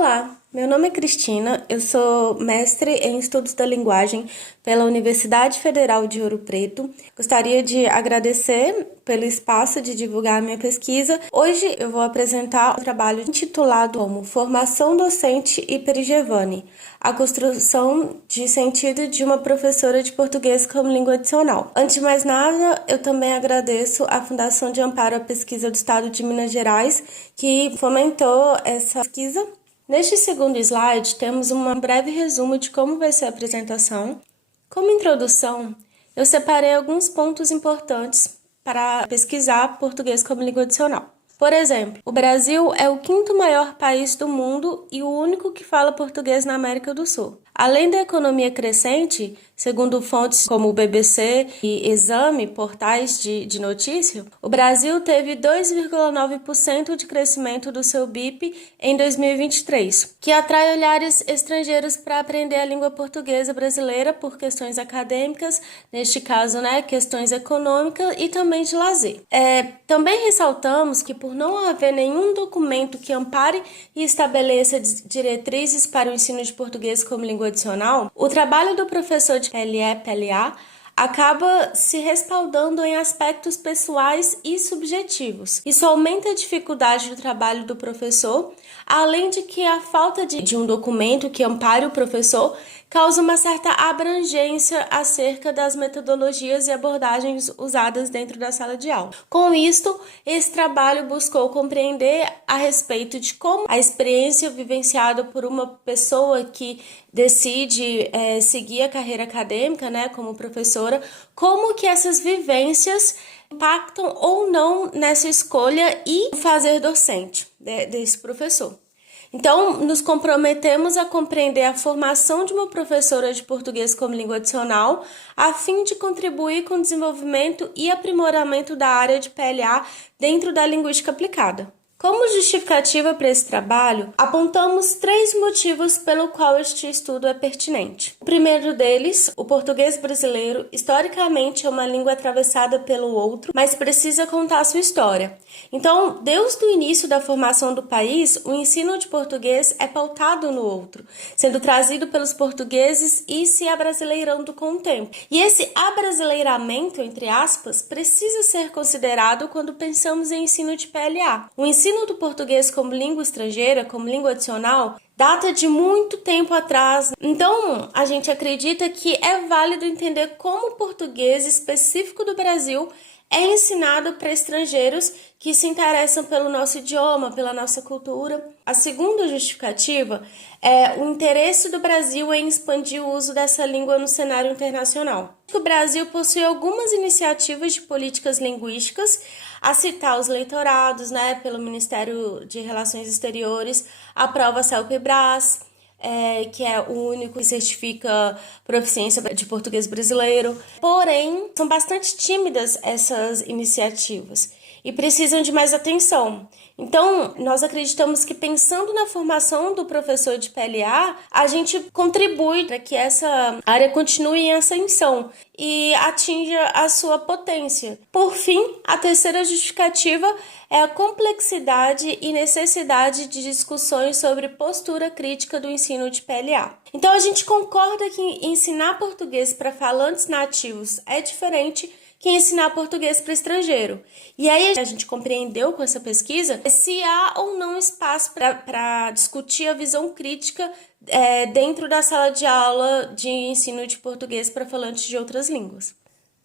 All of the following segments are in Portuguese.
Olá, meu nome é Cristina, eu sou mestre em Estudos da Linguagem pela Universidade Federal de Ouro Preto. Gostaria de agradecer pelo espaço de divulgar a minha pesquisa. Hoje eu vou apresentar um trabalho intitulado como Formação Docente Iperi-Giovanni, a construção de sentido de uma professora de português como língua adicional. Antes de mais nada, eu também agradeço à Fundação de Amparo à Pesquisa do Estado de Minas Gerais, que fomentou essa pesquisa. Neste segundo slide, temos um breve resumo de como vai ser a apresentação. Como introdução, eu separei alguns pontos importantes para pesquisar português como língua adicional. Por exemplo, o Brasil é o quinto maior país do mundo e o único que fala português na América do Sul. Além da economia crescente, segundo fontes como o BBC e Exame, portais de notícia, o Brasil teve 2,9% de crescimento do seu BIP em 2023, que atrai olhares estrangeiros para aprender a língua portuguesa brasileira por questões acadêmicas, neste caso, questões econômicas e também de lazer. Também ressaltamos que por não haver nenhum documento que ampare e estabeleça diretrizes para o ensino de português como língua adicional, o trabalho do professor de PLE e PLA acaba se respaldando em aspectos pessoais e subjetivos. Isso aumenta a dificuldade do trabalho do professor, além de que a falta de um documento que ampare o professor causa uma certa abrangência acerca das metodologias e abordagens usadas dentro da sala de aula. Com isto, esse trabalho buscou compreender a respeito de como a experiência vivenciada por uma pessoa que decide seguir a carreira acadêmica, como professora, como que essas vivências impactam ou não nessa escolha e fazer docente desse professor. Então, nos comprometemos a compreender a formação de uma professora de português como língua adicional, a fim de contribuir com o desenvolvimento e aprimoramento da área de PLA dentro da linguística aplicada. Como justificativa para esse trabalho, apontamos 3 motivos pelo qual este estudo é pertinente. O primeiro deles, o português brasileiro, historicamente é uma língua atravessada pelo outro, mas precisa contar a sua história. Então, desde o início da formação do país, o ensino de português é pautado no outro, sendo trazido pelos portugueses e se abrasileirando com o tempo. E esse abrasileiramento, entre aspas, precisa ser considerado quando pensamos em ensino de PLA. O ensino do português como língua estrangeira, como língua adicional, data de muito tempo atrás. Então, a gente acredita que é válido entender como o português específico do Brasil é ensinado para estrangeiros que se interessam pelo nosso idioma, pela nossa cultura. A segunda justificativa é o interesse do Brasil em expandir o uso dessa língua no cenário internacional. O Brasil possui algumas iniciativas de políticas linguísticas, a citar os leitorados, pelo Ministério de Relações Exteriores, a prova CELPE-BRAS, que é o único que certifica proficiência de português brasileiro. Porém, são bastante tímidas essas iniciativas e precisam de mais atenção. Então, nós acreditamos que pensando na formação do professor de PLA, a gente contribui para que essa área continue em ascensão e atinja a sua potência. Por fim, a terceira justificativa é a complexidade e necessidade de discussões sobre postura crítica do ensino de PLA. Então, a gente concorda que ensinar português para falantes nativos é diferente que ensinar português para estrangeiro. E aí a gente compreendeu com essa pesquisa se há ou não espaço para discutir a visão crítica dentro da sala de aula de ensino de português para falantes de outras línguas.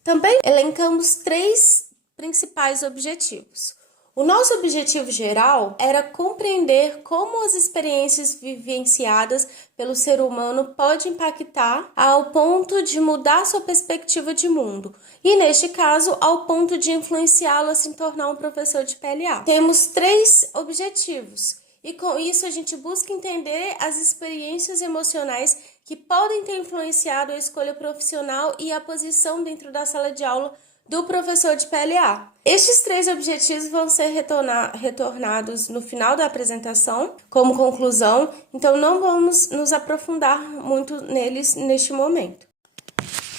Também elencamos 3 principais objetivos. O nosso objetivo geral era compreender como as experiências vivenciadas pelo ser humano podem impactar ao ponto de mudar sua perspectiva de mundo e, neste caso, ao ponto de influenciá-lo a se tornar um professor de PLA. Temos 3 objetivos e, com isso, a gente busca entender as experiências emocionais que podem ter influenciado a escolha profissional e a posição dentro da sala de aula do professor de PLA. Estes 3 objetivos vão ser retornados no final da apresentação como conclusão, então não vamos nos aprofundar muito neles neste momento.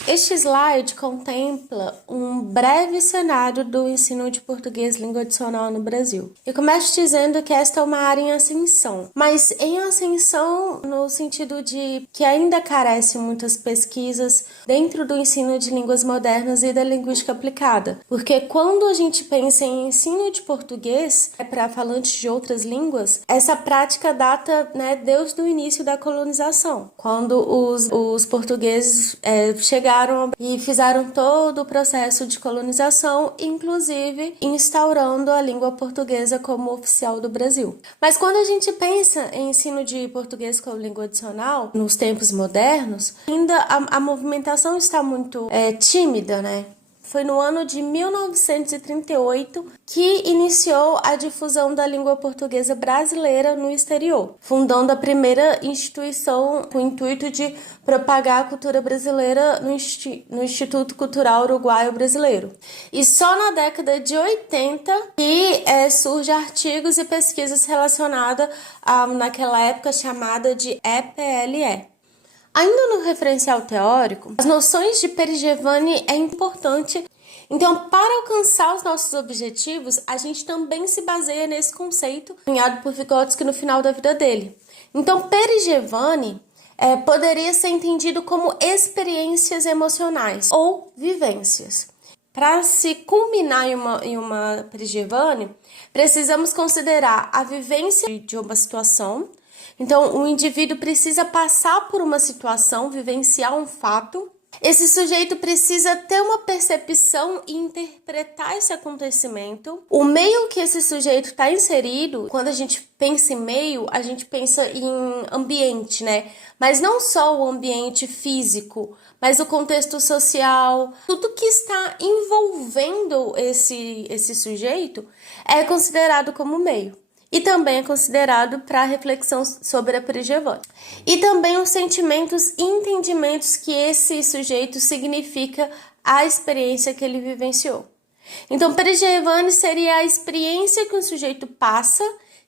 Este slide contempla um breve cenário do ensino de português língua adicional no Brasil. Eu começo dizendo que esta é uma área em ascensão, mas em ascensão no sentido de que ainda carece muitas pesquisas dentro do ensino de línguas modernas e da linguística aplicada, porque quando a gente pensa em ensino de português para falantes de outras línguas, essa prática data, desde o início da colonização, quando os portugueses chegaram e fizeram todo o processo de colonização, inclusive instaurando a língua portuguesa como oficial do Brasil. Mas quando a gente pensa em ensino de português como língua adicional, nos tempos modernos, ainda a movimentação está muito tímida, né? Foi no ano de 1938 que iniciou a difusão da língua portuguesa brasileira no exterior, fundando a primeira instituição com o intuito de propagar a cultura brasileira no Instituto Cultural Uruguaio Brasileiro. E só na década de 80 que surgem artigos e pesquisas relacionadas naquela época chamada de EPLE. Ainda no referencial teórico, as noções de Perigevani é importante. Então, para alcançar os nossos objetivos, a gente também se baseia nesse conceito cunhado por Vygotsky no final da vida dele. Então, Perigevani poderia ser entendido como experiências emocionais ou vivências. Para se culminar em uma Perigevani, precisamos considerar a vivência de uma situação. Então, o indivíduo precisa passar por uma situação, vivenciar um fato. Esse sujeito precisa ter uma percepção e interpretar esse acontecimento. O meio que esse sujeito está inserido, quando a gente pensa em meio, a gente pensa em ambiente, né? Mas não só o ambiente físico, mas o contexto social, tudo que está envolvendo esse sujeito é considerado como meio. E também é considerado para reflexão sobre a Perigevani. E também os sentimentos e entendimentos que esse sujeito significa a experiência que ele vivenciou. Então, Perigevani seria a experiência que o sujeito passa,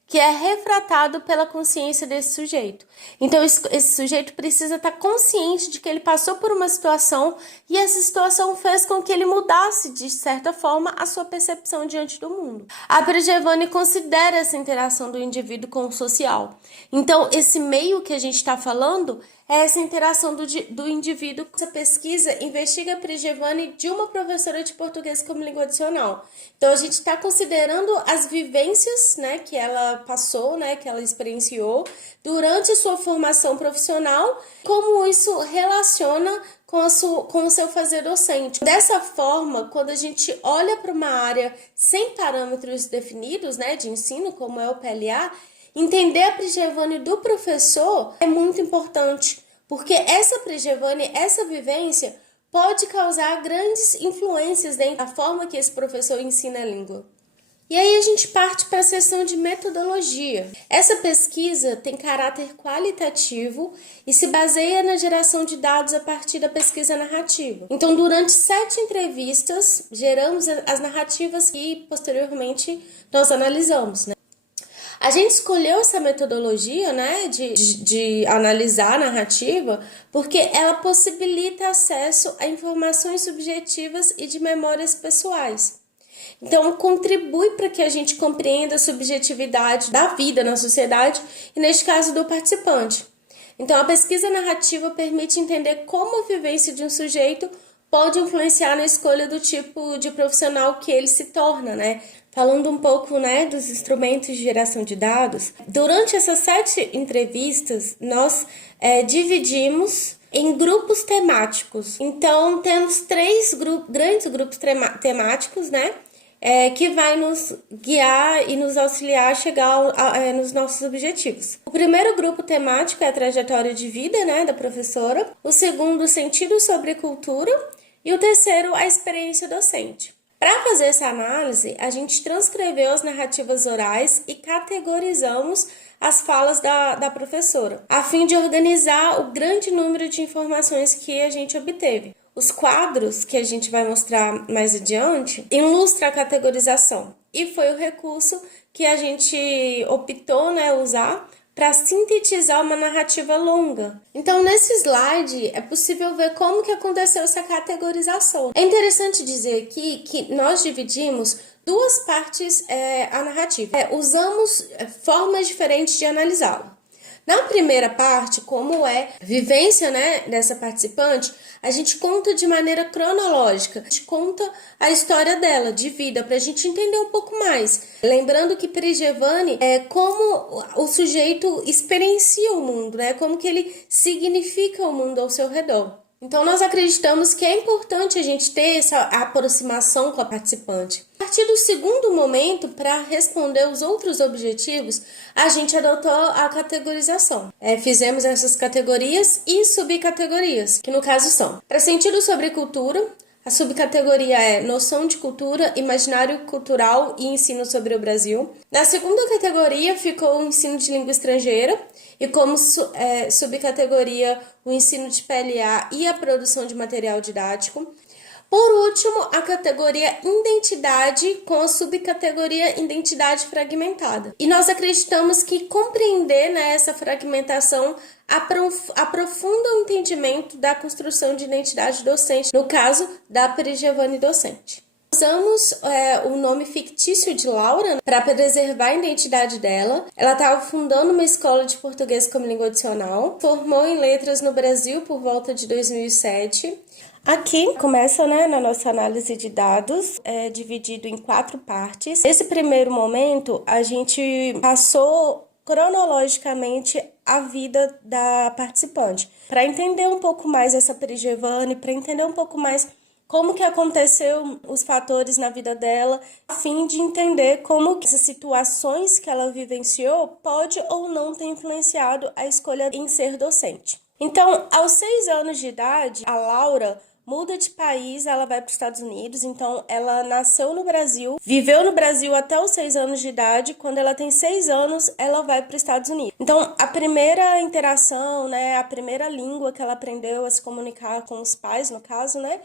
que é refratado pela consciência desse sujeito. Então, esse sujeito precisa estar consciente de que ele passou por uma situação e essa situação fez com que ele mudasse, de certa forma, a sua percepção diante do mundo. A Perigevani considera essa interação do indivíduo com o social. Então, esse meio que a gente está falando é essa interação do indivíduo. Essa pesquisa investiga a Perigevani de uma professora de português como língua adicional. Então, a gente está considerando as vivências, que ela passou, que ela experienciou durante sua formação profissional, como isso relaciona com o seu fazer docente. Dessa forma, quando a gente olha para uma área sem parâmetros definidos, de ensino, como é o PLA, entender a Perigevani do professor é muito importante, porque essa Perigevani, essa vivência, pode causar grandes influências dentro da forma que esse professor ensina a língua. E aí a gente parte para a seção de metodologia. Essa pesquisa tem caráter qualitativo e se baseia na geração de dados a partir da pesquisa narrativa. Então, durante 7 entrevistas, geramos as narrativas que posteriormente nós analisamos, A gente escolheu essa metodologia, de analisar a narrativa, porque ela possibilita acesso a informações subjetivas e de memórias pessoais. Então, contribui para que a gente compreenda a subjetividade da vida na sociedade e, neste caso, do participante. Então, a pesquisa narrativa permite entender como a vivência de um sujeito pode influenciar na escolha do tipo de profissional que ele se torna, Falando um pouco, dos instrumentos de geração de dados, durante essas 7 entrevistas, nós dividimos em grupos temáticos. Então, temos 3 grandes grupos temáticos, que vai nos guiar e nos auxiliar a chegar nos nossos objetivos. O primeiro grupo temático é a trajetória de vida, da professora. O segundo, o sentido sobre cultura. E o terceiro, a experiência docente. Para fazer essa análise, a gente transcreveu as narrativas orais e categorizamos as falas da professora, a fim de organizar o grande número de informações que a gente obteve. Os quadros, que a gente vai mostrar mais adiante, ilustram a categorização. E foi o recurso que a gente optou usar para sintetizar uma narrativa longa. Então, nesse slide, é possível ver como que aconteceu essa categorização. É interessante dizer aqui que nós dividimos duas partes a narrativa. Usamos formas diferentes de analisá-la. Na primeira parte, como é vivência, né, dessa participante, a gente conta de maneira cronológica, a gente conta a história dela, de vida, para a gente entender um pouco mais. Lembrando que Prigevani é como o sujeito experiencia o mundo, né, como que ele significa o mundo ao seu redor. Então, nós acreditamos que é importante a gente ter essa aproximação com a participante. A partir do segundo momento, para responder os outros objetivos, a gente adotou a categorização. Fizemos essas categorias e subcategorias, que no caso são: para sentido sobre cultura, a subcategoria é noção de cultura, imaginário cultural e ensino sobre o Brasil. Na segunda categoria ficou o ensino de língua estrangeira e como subcategoria o ensino de PLA e a produção de material didático. Por último, a categoria identidade com a subcategoria identidade fragmentada. E nós acreditamos que compreender, né, essa fragmentação aprofunda o entendimento da construção de identidade docente, no caso da Prigevani docente. Usamos o nome fictício de Laura para preservar a identidade dela. Ela estava fundando uma escola de português como língua adicional, formou em letras no Brasil por volta de 2007. Aqui começa, né, na nossa análise de dados, dividido em 4 partes. Nesse primeiro momento, a gente passou cronologicamente a vida da participante, para entender um pouco mais essa Prigevani, para entender um pouco mais como que aconteceu os fatores na vida dela, a fim de entender como que essas situações que ela vivenciou pode ou não ter influenciado a escolha em ser docente. Então, aos 6 anos de idade, a Laura muda de país, ela vai para os Estados Unidos. Então, ela nasceu no Brasil, viveu no Brasil até os 6 anos de idade. Quando ela tem 6 anos, ela vai para os Estados Unidos. Então, a primeira interação, né, a primeira língua que ela aprendeu a se comunicar com os pais, no caso, né,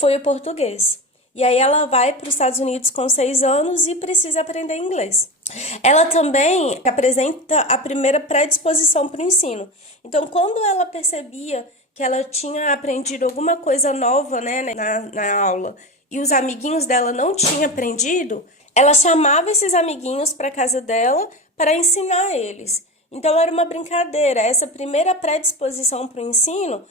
foi o português. E aí ela vai para os Estados Unidos com 6 anos e precisa aprender inglês. Ela também apresenta a primeira predisposição para o ensino. Então, quando ela percebia que ela tinha aprendido alguma coisa nova, né, na aula, e os amiguinhos dela não tinham aprendido, ela chamava esses amiguinhos para casa dela para ensinar eles. Então, era uma brincadeira. Essa primeira predisposição para o ensino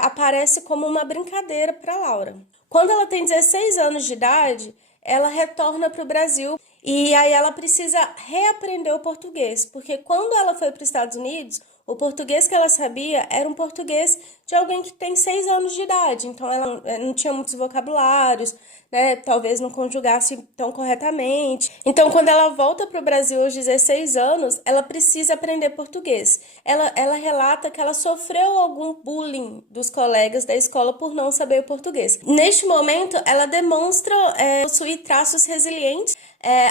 aparece como uma brincadeira para Laura. Quando ela tem 16 anos de idade, ela retorna para o Brasil e aí ela precisa reaprender o português, porque quando ela foi para os Estados Unidos, o português que ela sabia era um português de alguém que tem 6 anos de idade. Então, ela não tinha muitos vocabulários, né? Talvez não conjugasse tão corretamente. Então, quando ela volta para o Brasil aos 16 anos, ela precisa aprender português. Ela relata que ela sofreu algum bullying dos colegas da escola por não saber o português. Neste momento, ela demonstra possuir traços resilientes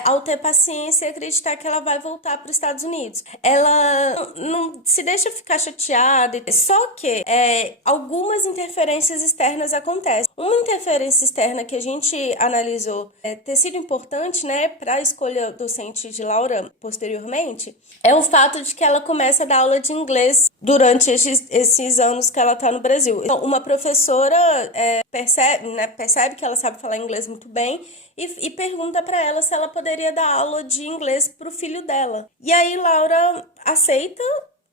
ao ter paciência e acreditar que ela vai voltar para os Estados Unidos. Ela não se deixa ficar chateada, só que algumas interferências externas acontecem. Uma interferência externa que a gente analisou ter sido importante, né, para a escolha docente de Laura posteriormente, é o fato de que ela começa a dar aula de inglês durante esses anos que ela está no Brasil. Então, uma professora percebe que ela sabe falar inglês muito bem e pergunta para ela se ela poderia dar aula de inglês para o filho dela. E aí Laura aceita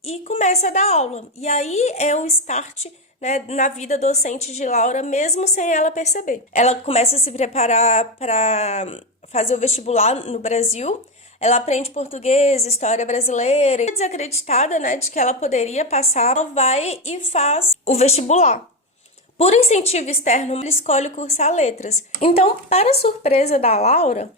e começa a dar aula. E aí é o start, né, na vida docente de Laura, mesmo sem ela perceber. Ela começa a se preparar para fazer o vestibular no Brasil. Ela aprende português, história brasileira. Desacreditada, né, de que ela poderia passar, ela vai e faz o vestibular. Por incentivo externo, ela escolhe cursar letras. Então, para surpresa da Laura,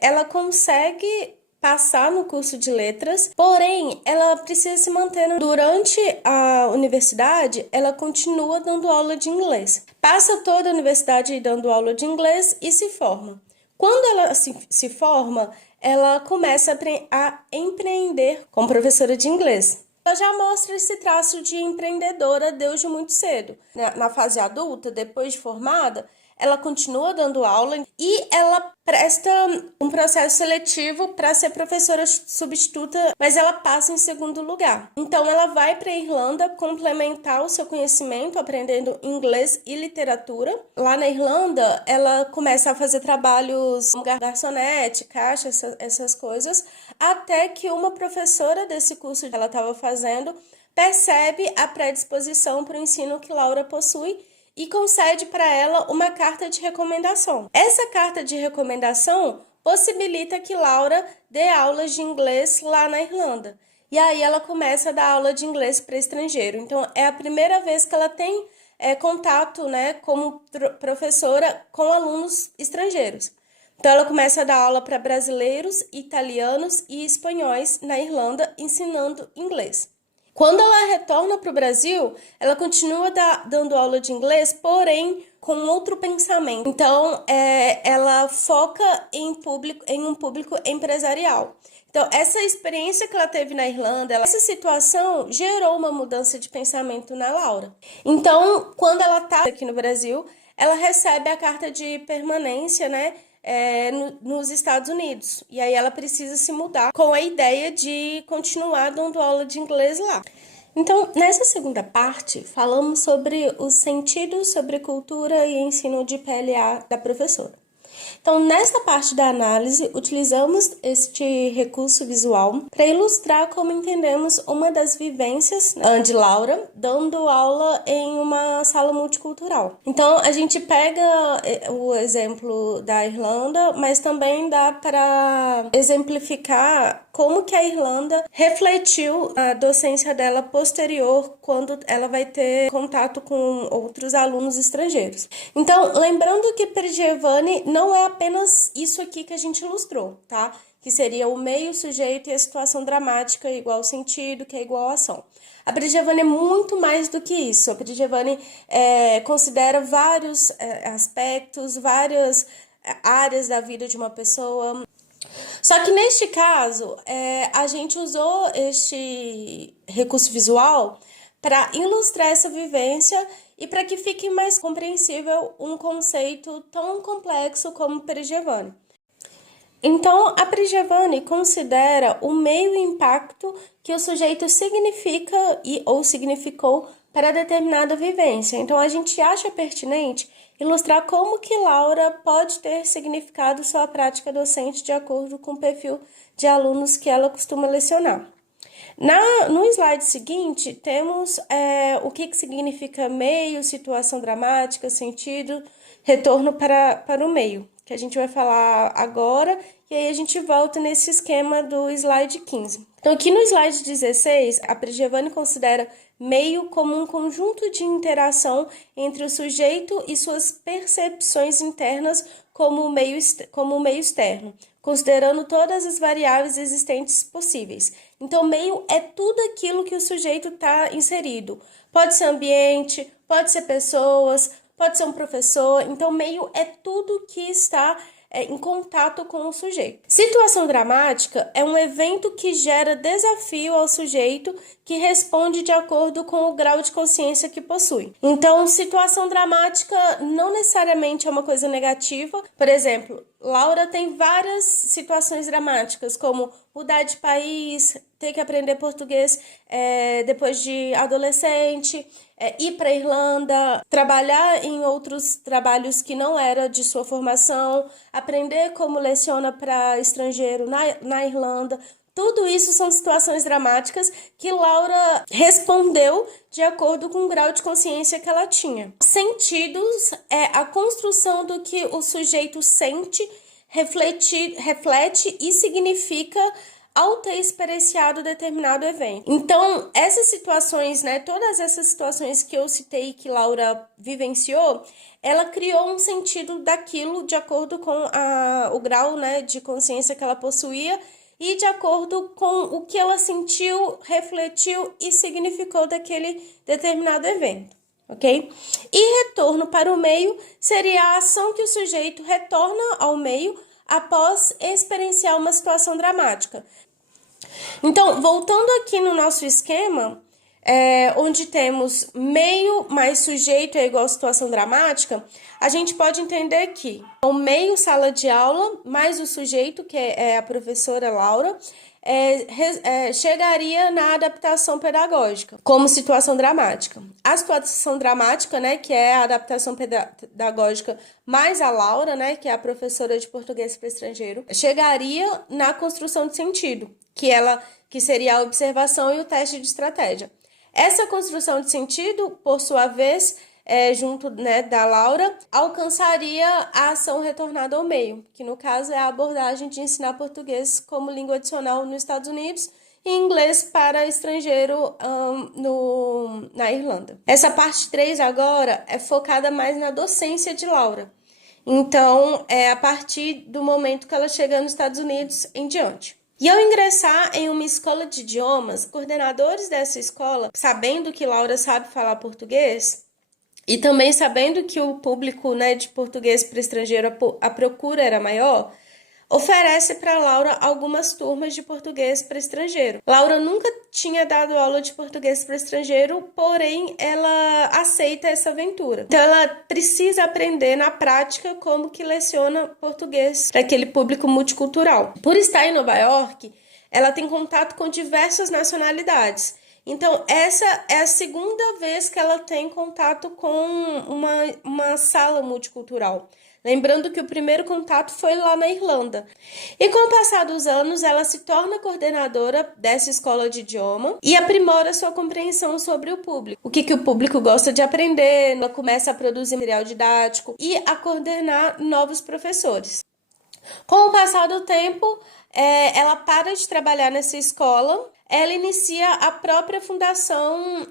ela consegue passar no curso de letras, porém, ela precisa se manter. Durante a universidade, ela continua dando aula de inglês. Passa toda a universidade dando aula de inglês e se forma. Quando ela se forma, ela começa a empreender como professora de inglês. Ela já mostra esse traço de empreendedora desde muito cedo. Na fase adulta, depois de formada, ela continua dando aula e ela presta um processo seletivo para ser professora substituta, mas ela passa em segundo lugar. Então ela vai para a Irlanda complementar o seu conhecimento, aprendendo inglês e literatura. Lá na Irlanda, ela começa a fazer trabalhos como garçonete, caixa, essas coisas, até que uma professora desse curso que ela estava fazendo percebe a predisposição para o ensino que Laura possui e concede para ela uma carta de recomendação. Essa carta de recomendação possibilita que Laura dê aulas de inglês lá na Irlanda. E aí ela começa a dar aula de inglês para estrangeiro. Então é a primeira vez que ela tem contato, né, como professora com alunos estrangeiros. Então ela começa a dar aula para brasileiros, italianos e espanhóis na Irlanda, ensinando inglês. Quando ela retorna para o Brasil, ela continua dando aula de inglês, porém com outro pensamento. Então, ela foca em um público empresarial. Então, essa experiência que ela teve na Irlanda, essa situação gerou uma mudança de pensamento na Laura. Então, quando ela está aqui no Brasil, ela recebe a carta de permanência, né? Nos Estados Unidos. E aí ela precisa se mudar com a ideia de continuar dando aula de inglês lá. Então, nessa segunda parte, falamos sobre os sentidos sobre cultura e ensino de PLA da professora. Então, nesta parte da análise, utilizamos este recurso visual para ilustrar como entendemos uma das vivências de Laura dando aula em uma sala multicultural. Então, a gente pega o exemplo da Irlanda, mas também dá para exemplificar como que a Irlanda refletiu a docência dela posterior quando ela vai ter contato com outros alunos estrangeiros. Então, lembrando que Pergevane não é apenas isso aqui que a gente ilustrou, tá? Que seria o meio, o sujeito e a situação dramática igual sentido, que é igual ação. A Pergevane é muito mais do que isso. A Pergevane considera vários aspectos, várias áreas da vida de uma pessoa. Só que neste caso, a gente usou este recurso visual para ilustrar essa vivência e para que fique mais compreensível um conceito tão complexo como Pergevane. Então, a Pergevane considera o meio e impacto que o sujeito significa ou significou para determinada vivência. Então, a gente acha pertinente ilustrar como que Laura pode ter significado sua prática docente de acordo com o perfil de alunos que ela costuma lecionar. No slide seguinte, temos o que significa meio, situação dramática, sentido, retorno para o meio, que a gente vai falar agora, e aí a gente volta nesse esquema do slide 15. Então, aqui no slide 16, a Pergevane considera meio como um conjunto de interação entre o sujeito e suas percepções internas como o meio externo, considerando todas as variáveis existentes possíveis. Então, meio é tudo aquilo que o sujeito está inserido. Pode ser ambiente, pode ser pessoas, pode ser um professor. Então, meio é tudo que está em contato com o sujeito. Situação dramática é um evento que gera desafio ao sujeito que responde de acordo com o grau de consciência que possui. Então, situação dramática não necessariamente é uma coisa negativa. Por exemplo, Laura tem várias situações dramáticas, como mudar de país, ter que aprender português depois de adolescente, ir para a Irlanda, trabalhar em outros trabalhos que não era de sua formação, aprender como leciona para estrangeiro na Irlanda. Tudo isso são situações dramáticas que Laura respondeu de acordo com o grau de consciência que ela tinha. Sentidos é a construção do que o sujeito sente, reflete e significa ao ter experienciado determinado evento. Então, essas situações, todas essas situações que eu citei que Laura vivenciou, ela criou um sentido daquilo de acordo com o grau, de consciência que ela possuía e de acordo com o que ela sentiu, refletiu e significou daquele determinado evento, ok? E retorno para o meio seria a ação que o sujeito retorna ao meio após experienciar uma situação dramática. Então, voltando aqui no nosso esquema, onde temos meio mais sujeito é igual a situação dramática, a gente pode entender que o meio sala de aula mais o sujeito, que é a professora Laura, chegaria na adaptação pedagógica, como situação dramática. A situação dramática, né, que é a adaptação pedagógica mais a Laura, né, que é a professora de português para estrangeiro, chegaria na construção de sentido, que seria a observação e o teste de estratégia. Essa construção de sentido, por sua vez, junto, né, da Laura, alcançaria a ação retornada ao meio, que no caso é a abordagem de ensinar português como língua adicional nos Estados Unidos e inglês para estrangeiro na Irlanda. Essa parte 3 agora é focada mais na docência de Laura. Então, é a partir do momento que ela chega nos Estados Unidos em diante. E ao ingressar em uma escola de idiomas, coordenadores dessa escola, sabendo que Laura sabe falar português, e também sabendo que o público, né, de português para estrangeiro, a procura era maior, oferece para Laura algumas turmas de português para estrangeiro. Laura nunca tinha dado aula de português para estrangeiro, porém ela aceita essa aventura. Então ela precisa aprender na prática como que leciona português para aquele público multicultural. Por estar em Nova York, ela tem contato com diversas nacionalidades. Então, essa é a segunda vez que ela tem contato com uma sala multicultural. Lembrando que o primeiro contato foi lá na Irlanda. E com o passar dos anos, ela se torna coordenadora dessa escola de idioma e aprimora sua compreensão sobre o público. O que o público gosta de aprender, ela começa a produzir material didático e a coordenar novos professores. Com o passar do tempo, ela para de trabalhar nessa escola, ela inicia a própria fundação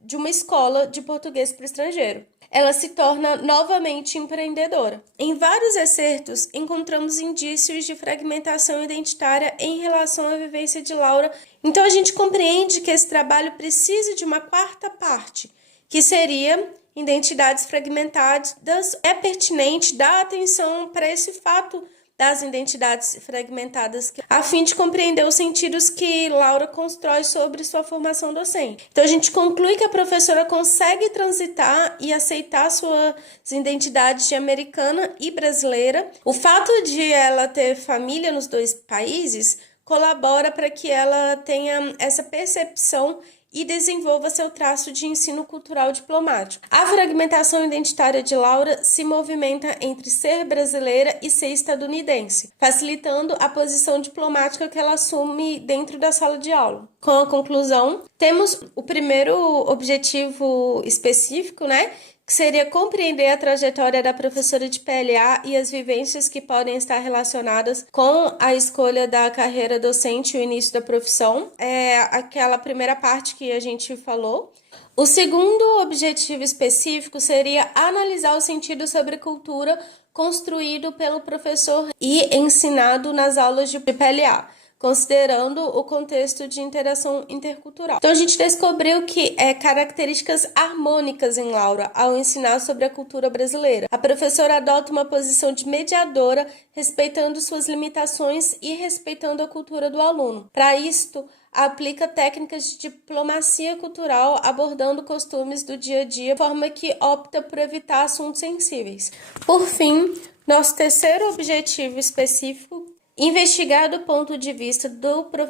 de uma escola de português para o estrangeiro. Ela se torna novamente empreendedora. Em vários excertos, encontramos indícios de fragmentação identitária em relação à vivência de Laura. Então, a gente compreende que esse trabalho precisa de uma quarta parte, que seria identidades fragmentadas. É pertinente dar atenção para esse fato das identidades fragmentadas, a fim de compreender os sentidos que Laura constrói sobre sua formação docente. Então, a gente conclui que a professora consegue transitar e aceitar suas identidades de americana e brasileira. O fato de ela ter família nos dois países colabora para que ela tenha essa percepção e desenvolva seu traço de ensino cultural diplomático. A fragmentação identitária de Laura se movimenta entre ser brasileira e ser estadunidense, facilitando a posição diplomática que ela assume dentro da sala de aula. Com a conclusão, temos o primeiro objetivo específico, né? Que seria compreender a trajetória da professora de PLA e as vivências que podem estar relacionadas com a escolha da carreira docente e o início da profissão. É aquela primeira parte que a gente falou. O segundo objetivo específico seria analisar o sentido sobre cultura construído pelo professor e ensinado nas aulas de PLA, considerando o contexto de interação intercultural. Então, a gente descobriu que características harmônicas em Laura ao ensinar sobre a cultura brasileira. A professora adota uma posição de mediadora, respeitando suas limitações e respeitando a cultura do aluno. Para isto, aplica técnicas de diplomacia cultural, abordando costumes do dia a dia, de forma que opta por evitar assuntos sensíveis. Por fim, nosso terceiro objetivo específico: investigar do ponto de vista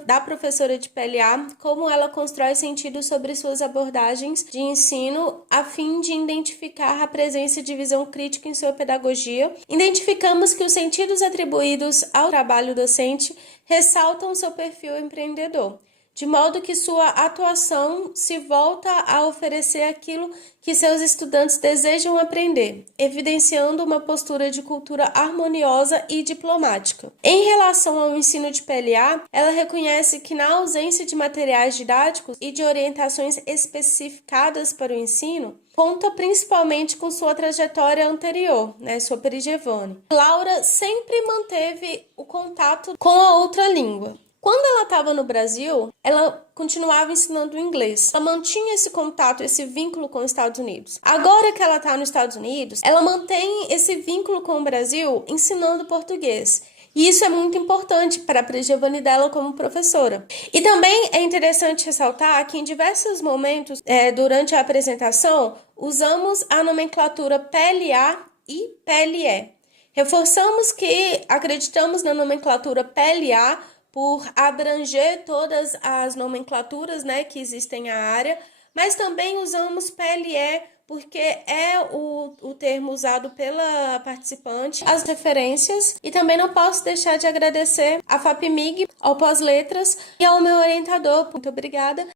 da professora de PLA como ela constrói sentido sobre suas abordagens de ensino a fim de identificar a presença de visão crítica em sua pedagogia. Identificamos que os sentidos atribuídos ao trabalho docente ressaltam seu perfil empreendedor, de modo que sua atuação se volta a oferecer aquilo que seus estudantes desejam aprender, evidenciando uma postura de cultura harmoniosa e diplomática. Em relação ao ensino de PLA, ela reconhece que na ausência de materiais didáticos e de orientações especificadas para o ensino, conta principalmente com sua trajetória anterior, sua perigevane. Laura sempre manteve o contato com a outra língua. Quando ela estava no Brasil, ela continuava ensinando inglês. Ela mantinha esse contato, esse vínculo com os Estados Unidos. Agora que ela está nos Estados Unidos, ela mantém esse vínculo com o Brasil ensinando português. E isso é muito importante para a Giovanni dela como professora. E também é interessante ressaltar que em diversos momentos, durante a apresentação, usamos a nomenclatura PLA e PLE. Reforçamos que acreditamos na nomenclatura PLA por abranger todas as nomenclaturas, né, que existem na área, mas também usamos PLE porque é o termo usado pela participante, as referências, e também não posso deixar de agradecer a FAPEMIG, ao Pós-Letras e ao meu orientador. Muito obrigada.